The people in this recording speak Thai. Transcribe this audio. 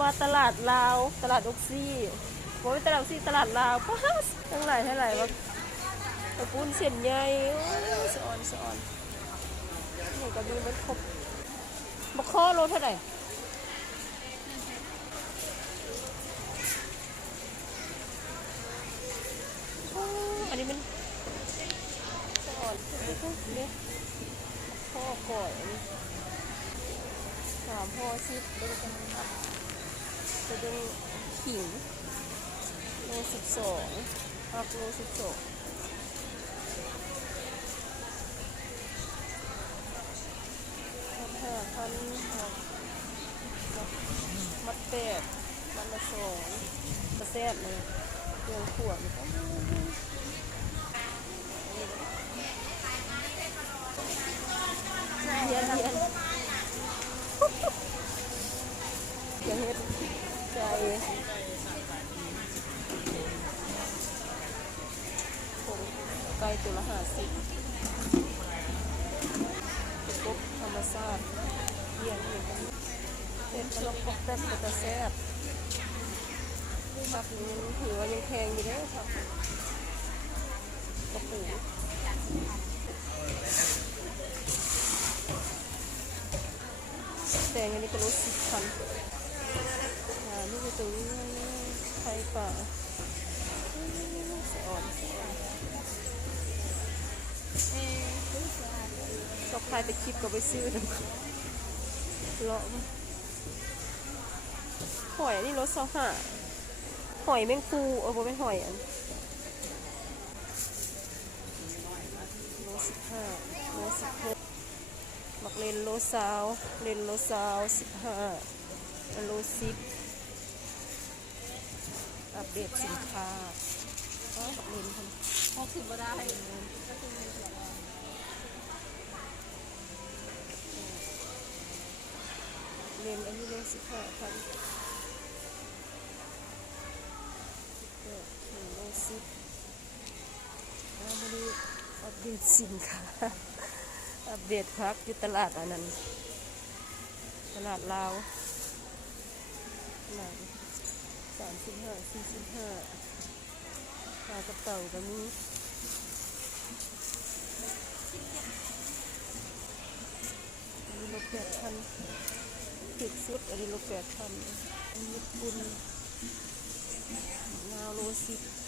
มาตลาดลาวตลาดอกซี่โอ้ยตลาดอกซี่ตลาดลาวป้าทั้งหลายทั้งหลายว่าตะปูนเส้นใหญ่สะออนสะออนนี่ก็มีมันครบบักข้อโลเท่าไหร่อันนี้มันสะออนนี่พ่อก่อยอันนี้3พ่อ10เดี๋ยวกันจะดึงขิงโล12ครับโล125,000มัด8มัดละ2กระแซบเลยเครื่องขวดนี่ก็เย็นอย่าเฮ็ดใจผมไก่ตัวละ50เป็นกบธรรมชาติเยี่ยมเลยเป็นชลกแป๊บๆแต่แซ่บผักนี้ถือว่ายังแพงอยู่เด้อครับกระปูแตงอันนี้ก็รู้10,000นี่คือตัวไข่ป่าสะอ่อนชอบใครไปคลิปก็ไปซื้อนะเลาะมาหอยนี่รส25หอยแมงปูบ่เป็นหอยอันโล15โล16บักเลนโล20เลนโล20 15โล10อัปเดตสินค้าบักเลนคนเขาคือบ่ได้เลนอันนี้โล15,000โล10แล้วมาดูอัปเดตสินค้าอัปเดตพักอยู่ตลาดอันนั้นตลาดลาวหลัง35-45ปลากระเต่าก็มีโล8,000ถึกสุดอันนี้โล8,000ญี่ปุ่นนาวโล10